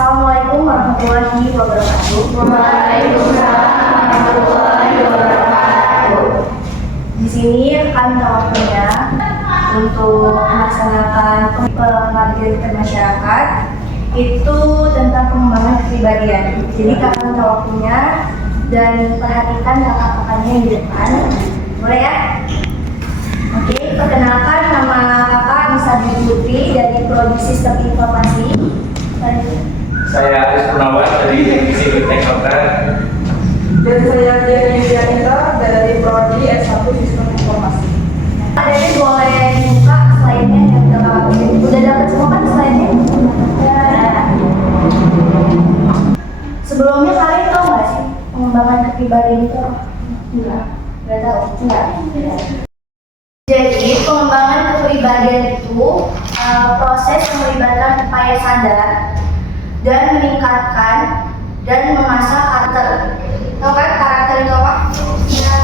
Assalamualaikum warahmatullahi wabarakatuh. Waalaikumsalam warahmatullahi wabarakatuh. Di sini kami waktunya untuk melaksanakan pengabdian ke masyarakat itu tentang pengembangan kepribadian. Jadi kakak minta waktunya dan perhatikan kakak-kakaknya yang di depan. Boleh ya? Oke, perkenalkan nama kakak Nisa Putri dari Prodi Sistem Informasi. Saya Aris Purnawan dari Divisi Fintech Kota. Dan saya Dian Yulianita dari Prodi S1 Sistem Informasi. Adanya boleh buka slide-nya yang udah dapat semua kan slide-nya? Ya. Sebelumnya kalian tahu nggak sih pengembangan kepribadian itu? Enggak. Nggak tahu? Enggak. Jadi pengembangan kepribadian itu proses yang melibatkan upaya sadar dan meningkatkan dan mengasah karakter. Tahu kan karakter itu apa? Ya.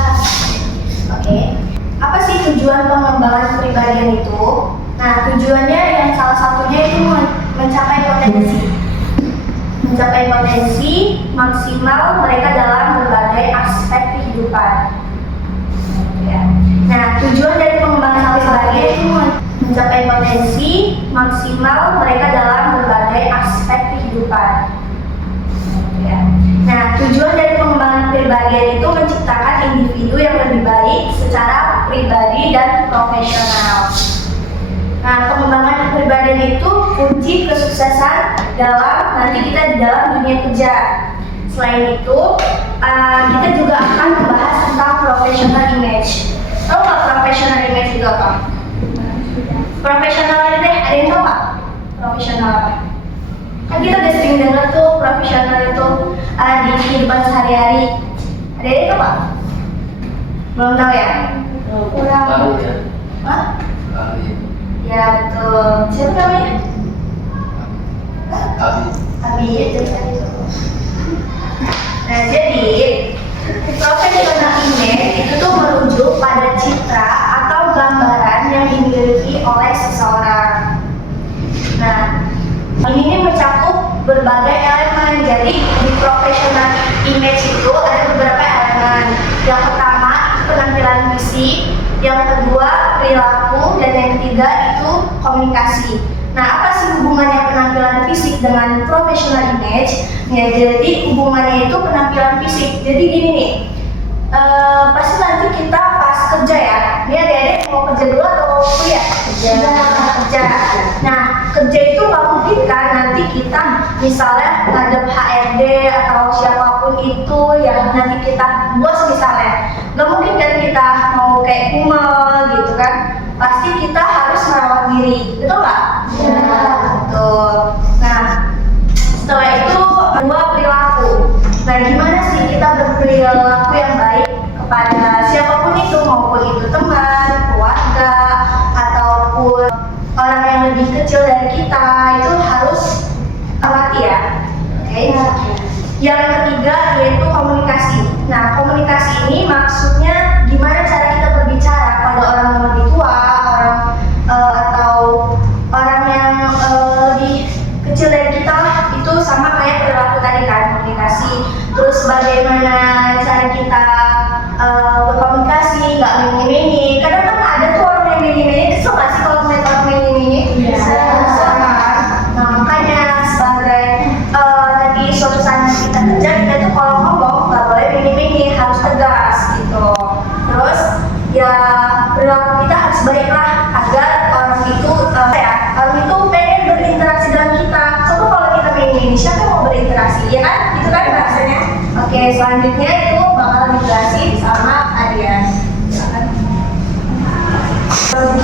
Oke. Apa sih tujuan pengembangan kepribadian itu? Nah, tujuannya yang salah satunya itu mencapai potensi maksimal mereka dalam berbagai aspek kehidupan. Ya. Nah, tujuan dari pengembangan kepribadian itu mencapai potensi maksimal mereka dalam berbagai aspek kehidupan. Ya. Nah, tujuan dari pengembangan kepribadian itu menciptakan individu yang lebih baik secara pribadi dan profesional. Nah, pengembangan kepribadian itu kunci kesuksesan nanti kita di dalam dunia kerja. Selain itu, kita juga akan membahas tentang professional image. Tahu nggak professional image itu apa? Profesional itu deh, ada yang tahu nggak? Profesional apa? Kan kita udah sering dengar tuh profesional itu di kehidupan sehari-hari. Ada yang tahu nggak? Belum tahu ya? Kurang. Tahu ya. Hah? Tahu ya. Ya betul. Siapa namanya? Abi. Abi itu tadi tuh. Nah jadi profesional image itu tuh merujuk pada citra atau gambaran yang dimiliki oleh seseorang. Nah, ini mencakup berbagai elemen. Jadi di professional image itu ada beberapa elemen. Yang pertama itu penampilan fisik, yang kedua perilaku, dan yang ketiga itu komunikasi. Nah, apa sih hubungannya penampilan fisik dengan professional image? Ya, jadi hubungannya itu penampilan fisik. Jadi gini nih, pasti nanti kita pas kerja ya. Ini adik-adik mau kerja dulu atau kuliah? Kerja. Nah, kerja itu nggak mungkin kan nanti kita misalnya ngadep HRD atau siapapun itu yang nanti kita bos misalnya. Nggak mungkin kan kita mau kayak kumel gitu kan? Pasti kita harus merawat diri, betul nggak? Ya. Betul. Nah, setelah itu kedua perilaku. Nah, gimana sih kita berperilaku yang baik kepada siapapun itu, maupun itu teman, keluarga, ataupun orang yang lebih kecil dari kita, itu harus amati ya. Oke. Yang ketiga yaitu komunikasi. Nah, komunikasi ini maksudnya gimana cara kita berbicara pada orang yang lebih tua, atau orang yang lebih kecil dari kita lah, itu sama kayak perilaku tadi kan, komunikasi. Terus bagaimana cara kita berkomunikasi, nggak menye-menye. Kadang kan ada tuh orang yang menye-menye, kesel nggak sih kalau ngeliat orang menye-menye? Iya. Nah, makanya sebagai nanti suatu saat kita kerja, kita tuh kalau ngomong nggak boleh menye-menye, harus tegas gitu. Terus ya perilaku kita harus baik lah agar orang itu orang itu pengen berinteraksi dengan kita. Coba kalau kita pengen siapa yang mau berinteraksi, ya kan? Itu kan bahasanya. Oke, selanjutnya itu bakal dijelasin sama Adian.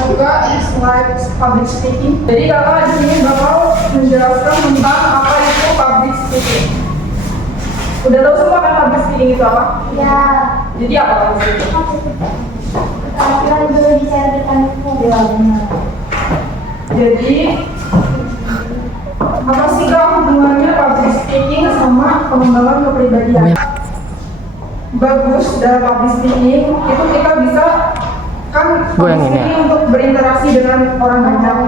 Juga slide public speaking. Jadi kakak di sini bakal menjelaskan tentang apa itu public speaking. Udah tahu semua kan public speaking itu apa? Ya. Jadi apa public speaking? Keterampilan dulu bicara di depan umum. Jadi apa sih kak hubungannya public speaking sama pengembangan kepribadian? Bagus dalam public speaking itu kita bisa kan public speaking untuk berinteraksi dengan orang banyak.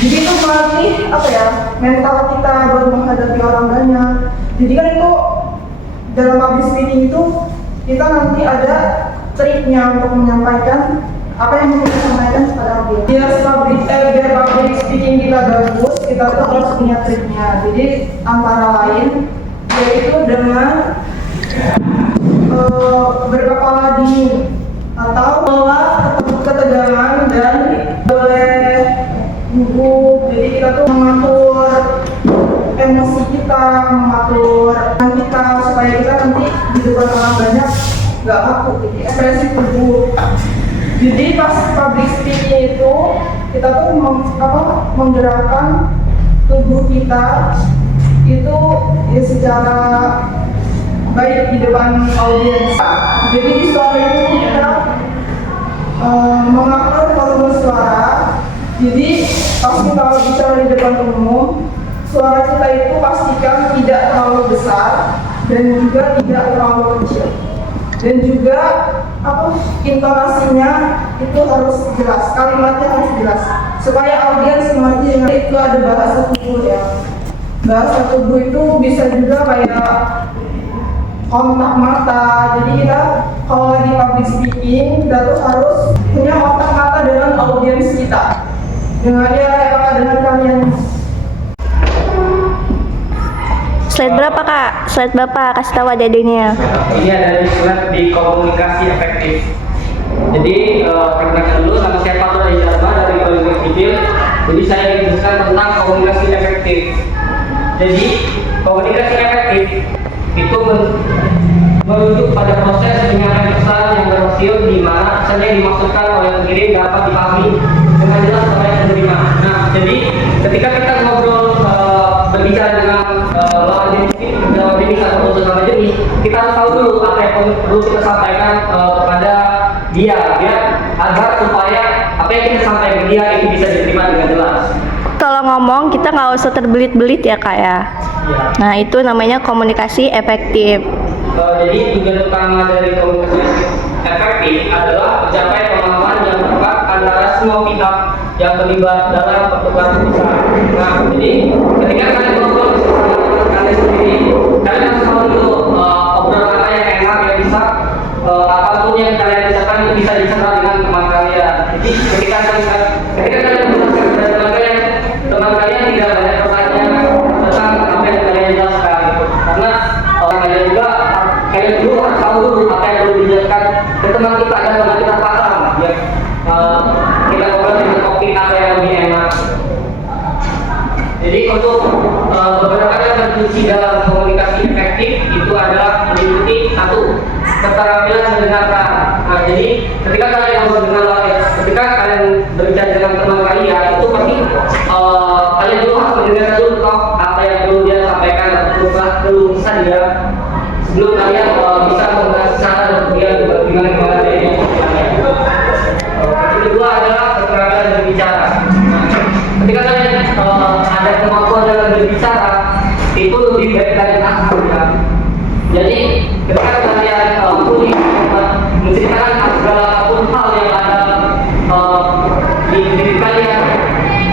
Jadi itu melatih apa ya, mental kita buat menghadapi orang banyak. Jadi kan itu dalam public speaking itu kita nanti ada triknya untuk menyampaikan apa yang mau kita sampaikan kepada audiens. Biar public speaking kita bagus, kita tuh harus punya triknya. Jadi antara lain yaitu dengan berkepala dingin atau menolak ketegangan dan boleh gugup. Jadi kita tuh mengatur emosi kita, mengatur kita supaya kita nanti di depan orang banyak nggak kaku, gitu. Ekspresi tubuh. Jadi pas public speaking itu kita tuh menggerakkan tubuh kita itu ya secara baik di depan audiens. Jadi di suara itu kita mengatur volume suara. Jadi pasti kalau bicara di depan umum, suara kita itu pastikan tidak terlalu besar dan juga tidak terlalu kecil. Dan juga intonasinya itu harus jelas, kalimatnya harus jelas supaya audiens mengerti. Itu ada bahasa tubuh ya. Bahasa tubuh itu bisa juga kayak kontak mata. Jadi kita kalau di public speaking kita tuh harus punya kontak mata dengan audiens kita, dengan dengan kalian. Slide berapa kak? Slide berapa? Kasih tahu adik-adiknya. Ini ada slide di komunikasi efektif. Jadi perkenalkan dulu, nama saya Fatur Aizarma dari Komunikasi Civil. Jadi saya ingin menjelaskan tentang komunikasi efektif. Jadi komunikasi efektif itu merujuk pada proses penyampaian pesan yang berhasil di mana pesan yang dimaksudkan oleh pengirim dapat dipahami dengan jelas oleh penerima. Nah, jadi ketika kita ngobrol berbicara dengan lawan jenis atau sesama jenis, kita harus tahu dulu apa yang perlu kita sampaikan kepada dia, agar supaya apa yang kita sampaikan ke dia itu bisa diterima dengan jelas. Kalau ngomong kita nggak usah terbelit-belit ya kak ya. Nah itu namanya komunikasi efektif. Jadi tujuan utama dari komunikasi efektif adalah mencapai pemahaman yang tepat antara semua pihak yang terlibat dalam pertukaran pikiran. Nah, jadi ketika kalian ngobrol sama kalian sendiri, kalian harus tahu dulu obrolan apa yang enak yang bisa apapun yang kalian bicarakan itu bisa dicerna dengan teman kalian. Jadi ketika kalian menjelaskan kepada teman kalian tidak banyak pertanyaan tentang apa yang kalian jelaskan, karena kalian juga kalian dulu harus tahu dulu apa yang perlu dijelaskan ke teman kita agar teman kita paham ya. Kita ngobrol dengan topik apa yang lebih enak. Jadi untuk beberapa yang kunci dalam komunikasi efektif itu adalah meliputi satu, keterampilan mendengarkan. Nah, jadi ketika kalian ngobrol dengan ketika kalian berbicara dengan teman kalian itu pasti kalian dulu harus mendengarkan dulu apa yang perlu dia sampaikan atau keluhan dia sebelum kalian bisa membahas secara dia gimana dia. Yang kedua adalah keterampilan berbicara. Ketika kalian ada kemampuan dalam berbicara, itu lebih baik kalian aktif ya. Jadi ketika kalian pulih menceritakan segala apapun hal yang ada di diri kalian,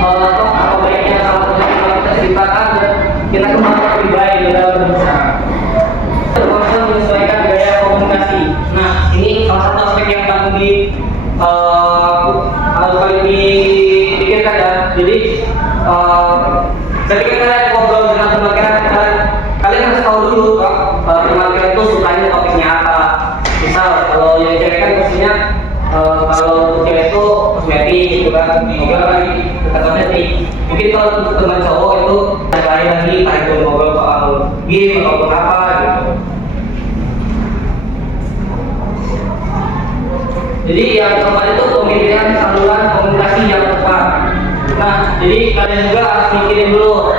atau apa baiknya salah satu yang kita ceritakan dan kita kembali lebih baik dalam berbicara. Termasuk menyesuaikan gaya komunikasi. Nah, ini salah satu aspek yang paling dipikirkan ya. Jadi ketika kalian ngobrol dengan teman kalian harus tahu dulu teman kalian itu sukanya topiknya apa. Misal kalau yang cewek kan pastinya kalau cewek itu kosmetik gitu kan, ngobrol lagi tentang kosmetik. Mungkin kalau untuk teman cowok itu lain lagi, entah itu ngobrol soal game ataupun apa gitu. Jadi yang keempat itu pemilihan saluran komunikasi yang tepat. Nah, jadi kalian juga harus mikirin dulu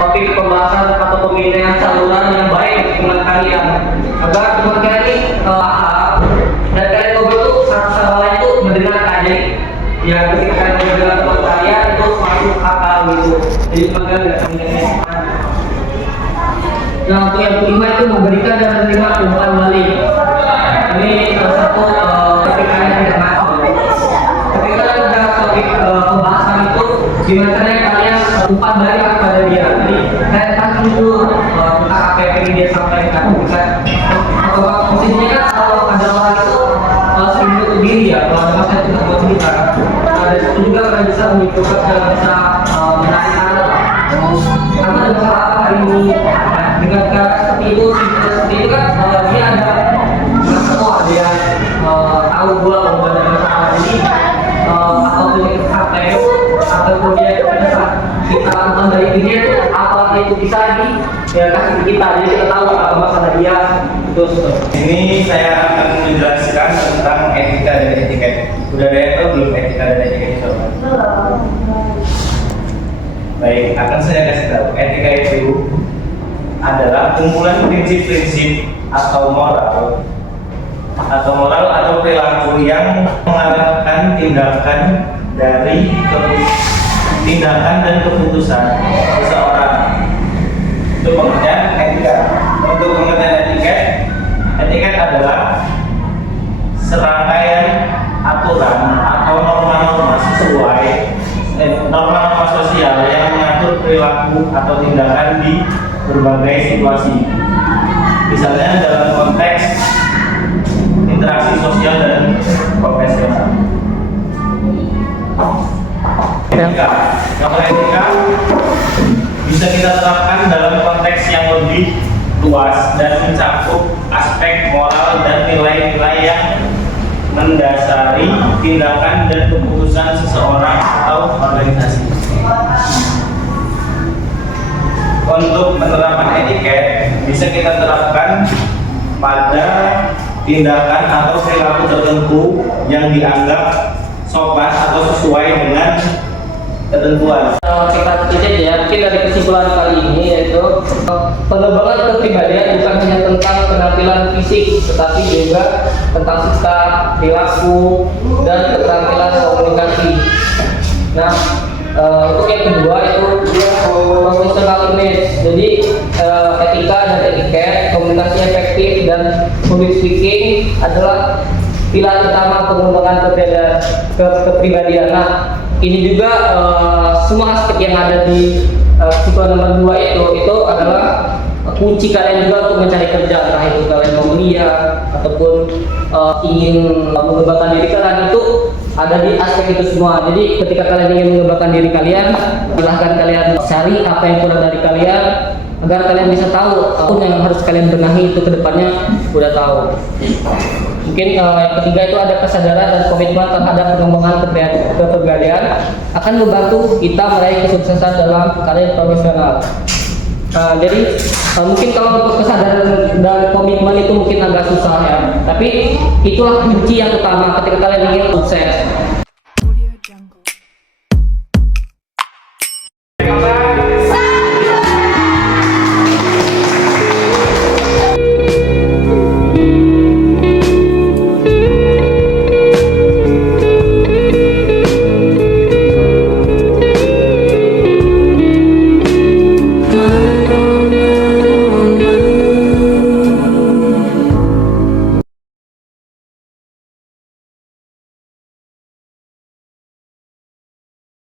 topik pembahasan atau pemilihan saluran yang baik dengan kalian, agar teman kalian ini paham dan kalian ngobrol tuh satu sama lain tuh mendengarkan. Jadi ya ketika kalian ngobrol dengan teman kalian itu masuk akal gitu. Jadi teman kalian nggak mendengarkan. Nah, untuk yang kelima itu memberikan dan menerima umpan balik. Ini salah satu topik kalian yang tidak maaf. Ketika kita topik pembahasan itu gimana caranya kalian umpan balik kepada dia. Jadi kalian tahu dulu tentang apa yang ingin dia sampaikan. Posisinya kan kalau ada orang itu sering menutup diri ya, kalau ada masalah itu buat cerita. Dari situ juga kalian bisa menunjukkan dan bisa menarik anak. Karena ada masalah apa hari ini? Dengan cara seperti itu, kan dia ada ada yang tahu gua kalau ada masalah ini atau punya sampai ataupun dia bisa kita lakukan dari diri itu apa itu bisa ya kasih ke kita, jadi kita tahu apa masalah dia. Terus ini saya akan menjelaskan tentang etika dan etiket. Udah ada yang tahu belum etika dan etiket itu? Baik, akan saya kasih tahu. Etika itu adalah kumpulan prinsip-prinsip atau moral atau perilaku yang mengarahkan tindakan dan keputusan seseorang. Itu pengertian etika. Untuk pengertian etiket adalah serangkaian aturan atau norma-norma norma-norma sosial yang mengatur perilaku atau tindakan di berbagai situasi. Misalnya dalam konteks interaksi sosial dan profesional. Etika. Kalau etika bisa kita terapkan dalam konteks yang lebih luas dan mencakup aspek moral dan nilai-nilai yang mendasari tindakan dan keputusan seseorang atau organisasi. Untuk penerapan etiket bisa kita terapkan pada tindakan atau perilaku tertentu yang dianggap sopan atau sesuai dengan ketentuan. Kita saja ya, mungkin dari kesimpulan kali ini yaitu pengembangan kepribadian bukan hanya tentang penampilan fisik, tetapi juga tentang sikap, perilaku, dan keterampilan komunikasi. Nah, untuk yang kedua itu professional image. Jadi etika dan etiket, komunikasi efektif dan public speaking adalah pilar utama pengembangan kepribadian. Nah, ini juga semua aspek yang ada di kesimpulan nomor 2 itu adalah kunci kalian juga untuk mencari kerja, entah itu kalian mau kuliah ataupun ingin mengembangkan diri kalian, itu ada di aspek itu semua. Jadi ketika kalian ingin mengembangkan diri kalian, silahkan kalian cari apa yang kurang dari kalian agar kalian bisa tahu apa yang harus kalian benahi itu kedepannya udah tahu. Mungkin yang ketiga itu ada kesadaran dan komitmen terhadap pengembangan kepribadian akan membantu kita meraih kesuksesan dalam karir profesional. Jadi mungkin kalau untuk kesadaran dan komitmen itu mungkin agak susah ya, tapi itulah kunci yang utama ketika kalian ingin sukses.